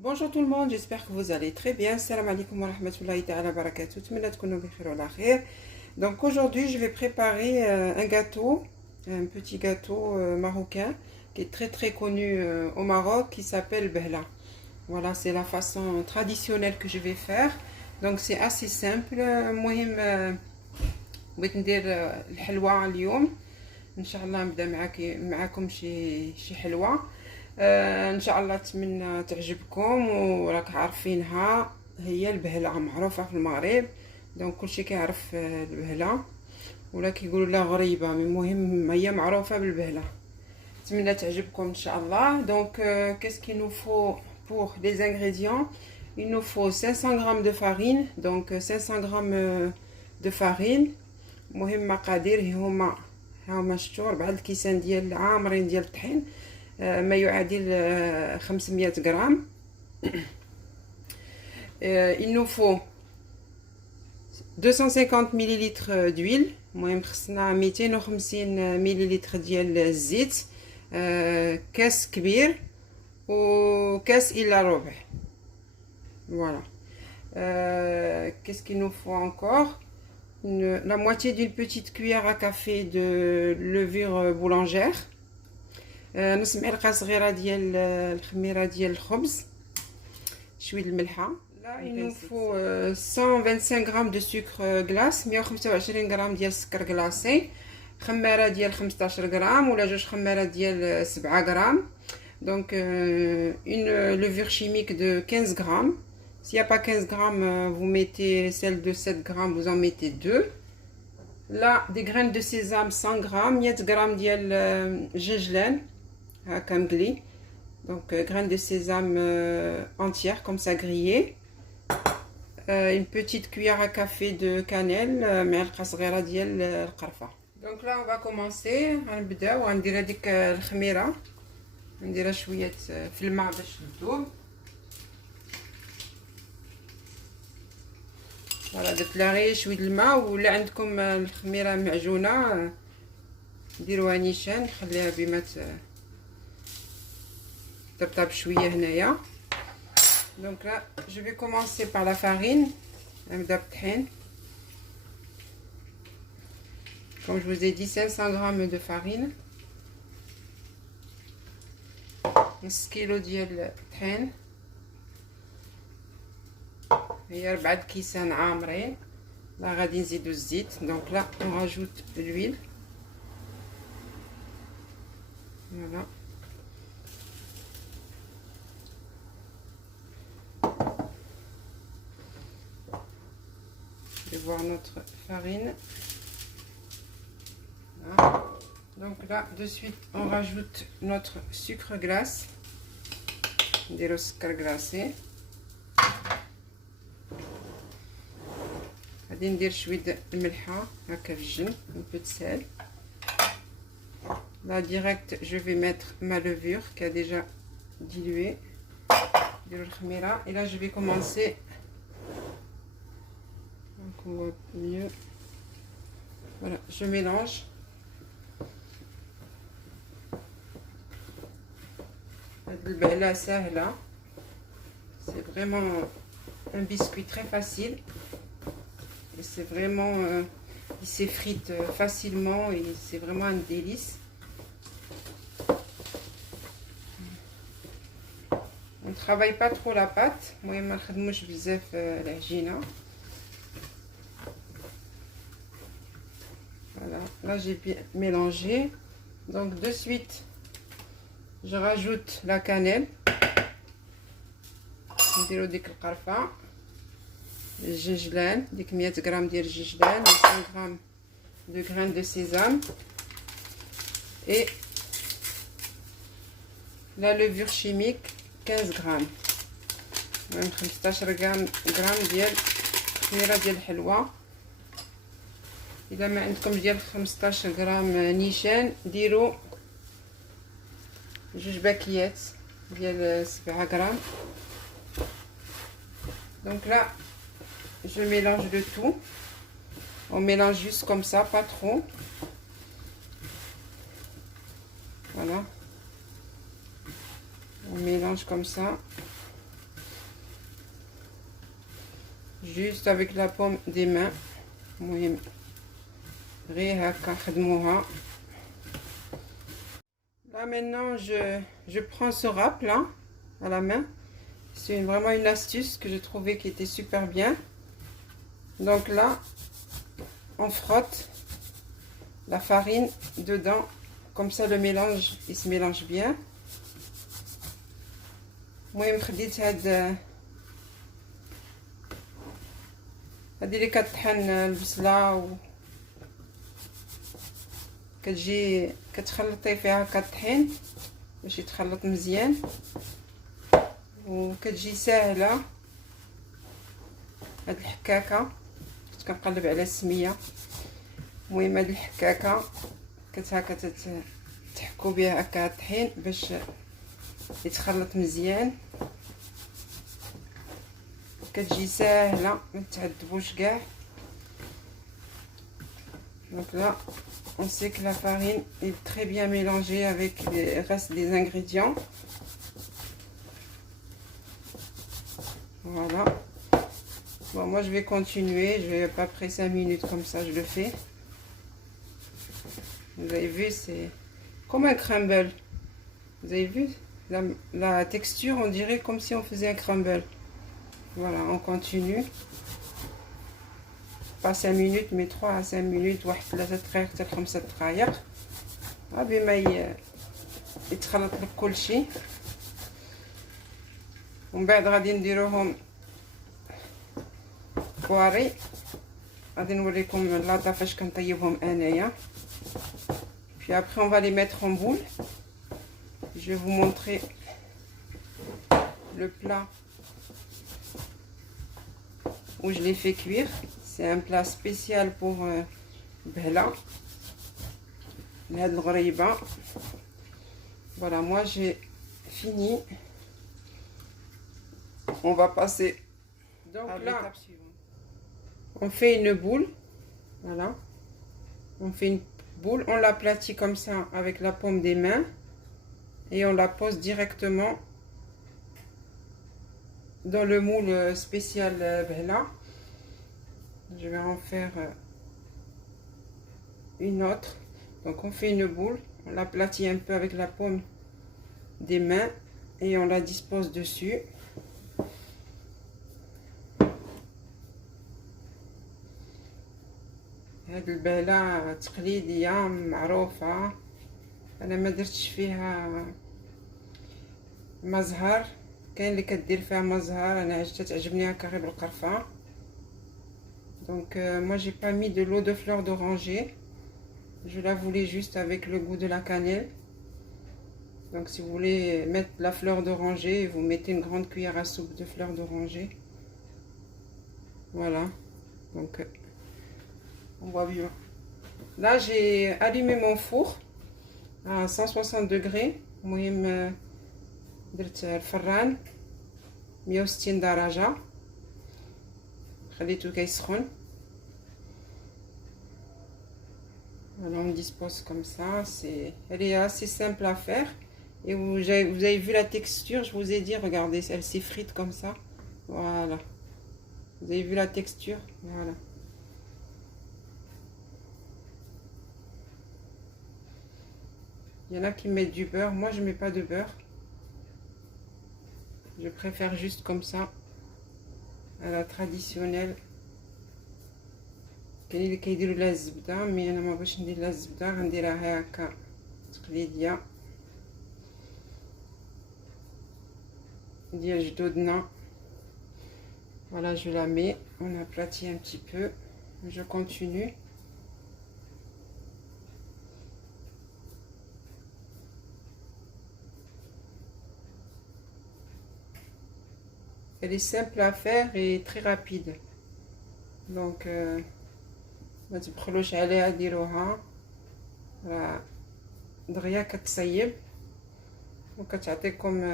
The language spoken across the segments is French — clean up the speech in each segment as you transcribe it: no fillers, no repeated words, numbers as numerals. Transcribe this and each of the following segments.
Bonjour tout le monde, j'espère que vous allez très bien. Salam alaikum wa rahmatullahi ta'ala barakatuh. Donc aujourd'hui, je vais préparer un gâteau, un petit gâteau marocain qui est très très connu au Maroc, qui s'appelle Behla. Voilà, c'est la façon traditionnelle que je vais faire. Donc c'est assez simple. المهم بغيت ندير الحلوى اليوم. ان شاء الله نبدا معاكم شي حلوى. ان شاء الله اتمنى تعجبكم، وراك عارفينها هي البهله معروفه في المغرب. دونك كلشي كيعرف البهله، ولا كيقولوا لها غريبه، المهم هي معروفه بالبهله. نتمنى تعجبكم ان شاء الله. Donc qu'est-ce qu'il nous faut pour les ingrédients? Il nous faut 500 g de farine. Donc 500 g de farine. المهم مقادير هما شتو 4 الكيسان ديال عامرين ديال الطحين، ما يعادل 500 غرام. Il nous faut 250 ملل d'huile. المهم خصنا 250 ملل ديال الزيت، كاس كبير وكاس الا ربع. Voilà. Qu'est-ce qu'il nous faut encore? La moitié d'une petite cuillère à café de levure boulangère. نص معلقه صغيره ديال الخميره ديال الخبز. شويه الملحه. Là il nous faut 125 g de sucre glace، 125 g ديال السكر كلاصي، خماره ديال 15 غرام ولا جوج خمارات ديال 7 غرام. Donc une levure chimique de 15 grammes. S'il n'y a pas 15 grammes, vous mettez celle de 7 grammes, vous en mettez 2. Là, des graines de sésame 100 grammes, 100 grammes de gingembre, comme gris. Donc, graines de sésame entières, comme ça grillées. Une petite cuillère à café de cannelle, donc là, on va commencer. غنبداو غندير هذيك الخميره، نديرها شويه في الماء باش تذوب. فوالا درت لها غير شويه الماء، ولا عندكم الخميره معجونه ديروها نيشان، خليها بما ترطب شويه هنايا. دونك لا جو في كومونسي بار لا فارين. نبدا بالطحين. Comme je vous ai dit, 500 g de farine، نص كيلو ديال الطحين، هي 4 كيسان عامرين. لا غادي نزيدو الزيت. دونك لا on rajoute l'huile. Voilà. Je vais voir notre farine. Voilà. Donc là, de suite, on rajoute notre sucre glace, des sucre glacé. غادي ندير شويه الملحه هكا في الجنب، un peu de sel. Là direct, je vais mettre ma levure qui a déjà dilué. Et là, je vais commencer. Donc on voit mieux. Voilà, je mélange. البهله سهله. C'est vraiment un biscuit très facile. Et c'est vraiment, il s'effrite facilement et c'est vraiment un délice. On ne travaille pas trop la pâte. Moi, ما نخدموش بزاف العجينه. Voilà, là j'ai bien mélangé. Donc de suite, je rajoute la cannelle. نديرو ديك القرفه، الجنجلان، ديك 100 غرام ديال الجنجلان، 100 غرام de graines de sésame et la levure chimique 15 grammes. 15 غرام ديال خميره ديال الحلوى. الا ما عندكم ديال 15 غرام نيشان ديروا جوج باكيات ديال 7 غرام. Donc là, je mélange le tout. On mélange juste comme ça, pas trop. Voilà. On mélange comme ça. juste avec la paume des mains. المهم غير هكا نخدموها. Là maintenant je prends ce râpe là à la main. C'est vraiment une astuce que j'ai trouvé qui était super bien. Donc là on frotte la farine dedans, comme ça le mélange il se mélange bien. المهم خديت هاد هادي اللي كطحن البصله و كتجي كتخلطي فيها كطحين باش يتخلط مزيان وكتجي ساهله. هاد الحكاكه كنت كنقلب على السميه. المهم هاد الحكاكه هكا تحكوا بها هكا الطحين باش يتخلط مزيان. كتجي ساهله ما تعذبوش كاع. Donc là on sait que la farine est très bien mélangée avec le reste des ingrédients. Voilà. Bon, moi je vais continuer, je vais à peu près 5 minutes comme ça je le fais. Vous avez vu, c'est comme un crumble. Vous avez vu la texture, on dirait comme si on faisait un crumble. Voilà, on continue. Pas 5 minutes, mais 3 à 5 minutes. واحد 3 دقائق حتى 5 دقائق. بما يتخلط لك كل شيء. ومن بعد غادي نديروهم كواري. غادي نوريكم لاطا فاش كنطيبهم انايا. Puis après on va les mettre en boule. Je vais vous montrer le plat où je les fais cuire. C'est un plat spécial pour Bella. Voilà, moi j'ai fini. On va passer donc à l'étape suivante. On fait une boule. Voilà. On fait une boule, on l'aplatit comme ça avec la paume des mains et on la pose directement dans le moule spécial Bella. Je vais en faire une autre. Donc on fait une boule, on l'aplatit un peu avec la paume des mains et on la dispose dessus. هاد البالة تقليدية معروفة. انا ما درتش فيها مزهر، كاين اللي كدير فيها مزهر، انا تعجبني هكا غير بالقرفة. Donc moi j'ai pas mis de l'eau de fleur d'oranger, je la voulais juste avec le goût de la cannelle. Donc si vous voulez mettre la fleur d'oranger, vous mettez une grande cuillère à soupe de fleur d'oranger. Voilà, donc on voit bien. Là j'ai allumé mon four à 160 degrés. المهم درت الفران 160 درجة خليته كيسخن. Alors on dispose comme ça, elle est assez simple à faire. Et vous avez vu la texture, je vous ai dit, regardez, elle s'effrite comme ça. Voilà. Vous avez vu la texture? Voilà. Il y en a qui mettent du beurre, moi je mets pas de beurre. Je préfère juste comme ça, à la traditionnelle. كاين اللي كيديروا لها الزبده، مي انا ما بغيتش ندير لها الزبده، غنديرها هكا تقليديه ديال جدودنا. Voilà, je la mets, on aplatit un petit peu, je continue. Elle est simple à faire et très rapide. Donc ما تبخلوش عليها، ديروها راه دغيا كتسيب وكتعطيكم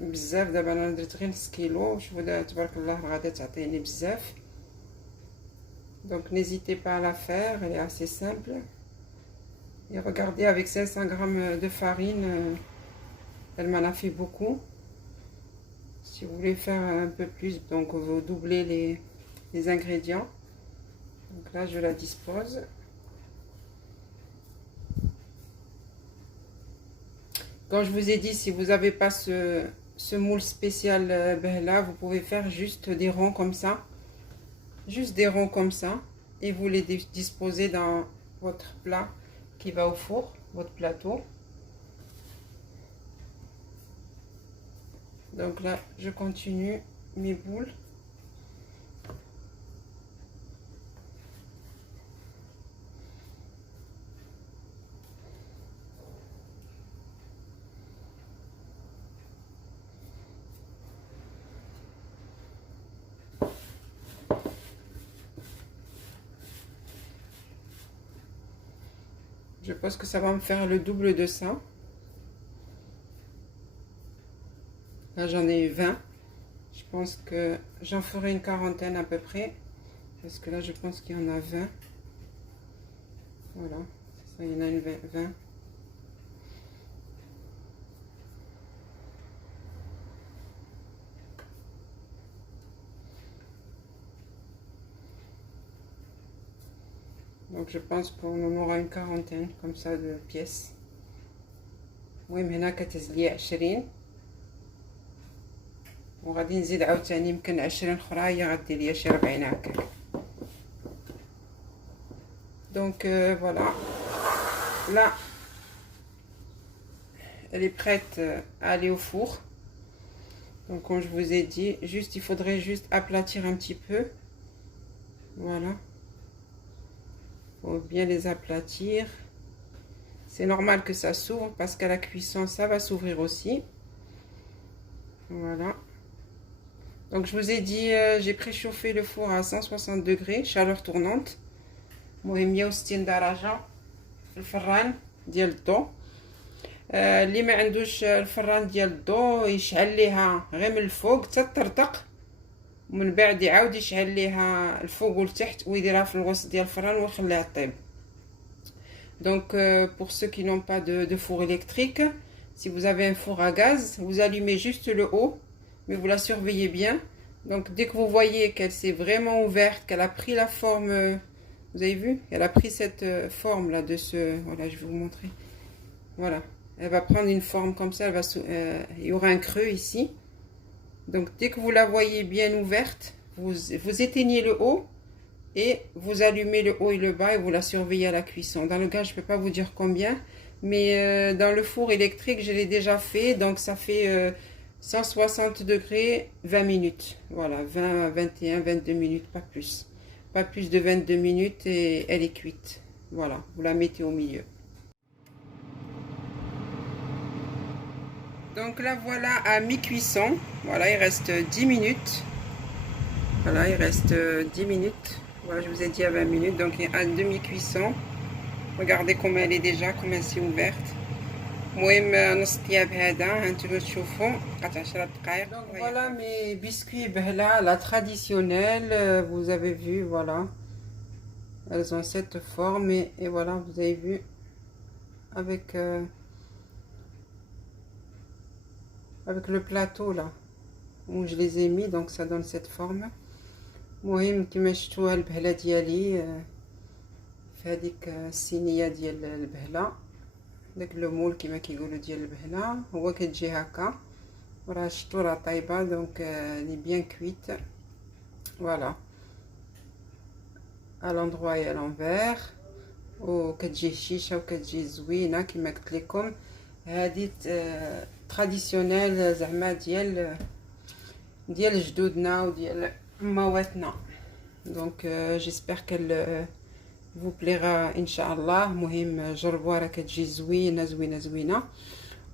بزاف. دابا انا درت غير نص كيلو، شوفوا تبارك الله غادا تعطيني بزاف. Donc n'hésitez pas à la faire, elle est assez simple. Et regardez, avec 500 grammes de farine, elle m'en a fait beaucoup. Si vous voulez faire un peu plus, donc vous doublez les ingrédients. Donc là, je la dispose. Quand je vous ai dit, si vous n'avez pas ce moule spécial Behla, vous pouvez faire juste des ronds comme ça. Juste des ronds comme ça. Et vous les disposez dans votre plat qui va au four, votre plateau. Donc là, je continue mes boules. Je pense que ça va me faire le double de ça. Là, j'en ai 20. Je pense que j'en ferai une quarantaine à peu près. Parce que là, je pense qu'il y en a 20. Voilà. Ça, il y en a une 20. Donc, je pense qu'on en aura une quarantaine, comme ça, de pièces. المهم هنا كتهز لي 20 وغادي نزيد عاوتاني يمكن 20 اخرى هي غدير ليا شي 40 هكاك. Donc voilà, là elle est prête à aller au four. Donc comme je vous ai dit, juste il faudrait juste aplatir un petit peu. Voilà, faut bien les aplatir. C'est normal que ça s'ouvre parce qu'à la cuisson ça va s'ouvrir aussi. Voilà. Donc je vous ai dit, j'ai préchauffé le four à 160 degrés, chaleur tournante. المهم 160 درجة في الفران ديال الضو. اللي ما عندوش الفران ديال الضو يشعل ليها غير من الفوق حتى تطرطق، ومن بعد يعاود يشعل ليها الفوق والتحت ويديرها في الوسط ديال الفران ويخليها طيب. Donc pour ceux qui n'ont pas de four électrique, si vous avez un four à gaz, vous allumez juste le haut, mais vous la surveillez bien. Donc dès que vous voyez qu'elle s'est vraiment ouverte, qu'elle a pris la forme, vous avez vu, elle a pris cette forme là de ce, voilà, je vais vous montrer. Voilà, elle va prendre une forme comme ça, elle va, il y aura un creux ici. Donc dès que vous la voyez bien ouverte, vous éteignez le haut et vous allumez le haut et le bas et vous la surveillez à la cuisson. Dans le gaz, je ne peux pas vous dire combien, mais dans le four électrique, je l'ai déjà fait, donc ça fait 160 degrés, 20 minutes. Voilà, 20, 21, 22 minutes, pas plus. Pas plus de 22 minutes et elle est cuite. Voilà, vous la mettez au milieu. Donc là, voilà à mi-cuisson. Voilà, il reste 10 minutes. Voilà, il reste 10 minutes. Voilà, je vous ai dit à 20 minutes, donc il y a à demi-cuisson. Regardez comment elle est déjà, comment elle s'est ouverte. المهم نص طياب هذا هانتوما تشوفوا قطع 10 دقائق. Donc voilà mes biscuits Behla, la traditionnelle, vous avez vu, voilà. Elles ont cette forme et voilà, vous avez vu avec avec le plateau là où je les ai mis, donc ça donne cette forme. المهم كما شفتوا البهله ديالي في هذيك الصينيه ديال البهله، داك لو مول كما كيقولوا ديال البهله هو كتجي هكا، وراه شفتوا راه طايبه دونك لي بيان كويت. فوالا à l'endroit et à l'envers، وكتجي هشيشه وكتجي زوينه كما قلت لكم. هذه تراديسيونيل زعما ديال جدودنا وديال مواتنا. دونك جيسبر كال vous plaira ان شاء الله. مهم جربوها راه كتجي زوينه زوينه زوينه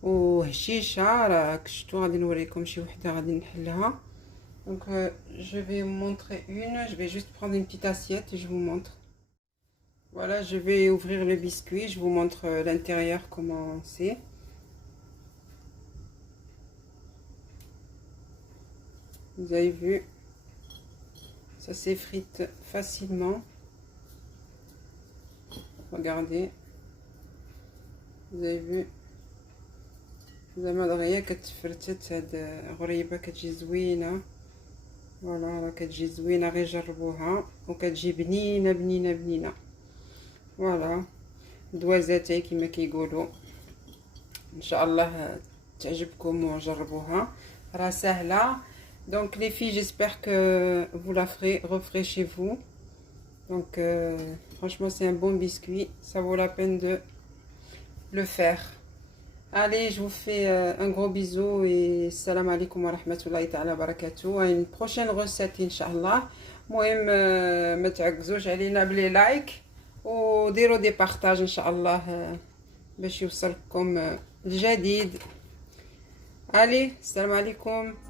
وهشيشه. راك شفتوا غادي نوريكم شي وحده غادي نحلها. Donc je vais vous montrer une, je vais juste prendre une petite assiette et je vous montre. Voilà, je vais ouvrir le biscuit, je vous montre l'intérieur comment c'est. Vous avez vu, ça s'effrite facilement. Regardez, vous avez vu زعما دغيا كتفرتت هاد غريبه كتجي زوينه فوالا راه كتجي زوينه، غير جربوها وكتجي بنينه بنينه بنينه. فوالا دوازاتي كما كيقولوا. ان شاء الله تعجبكم وجربوها، راه سهله. Donc les filles, j'espère que vous la referez chez vous. Donc franchement c'est un bon biscuit, ça vaut la peine de le faire. Allez, je vous fais un gros bisou et salam alaikum wa rahmatullahi ta'ala wa barakatuh. À une prochaine recette inshallah. المهم ما تعكزوش علينا بلي لايك وديروا دي بارطاج ان شاء الله باش يوصلكم الجديد. Allez, salam alaikum.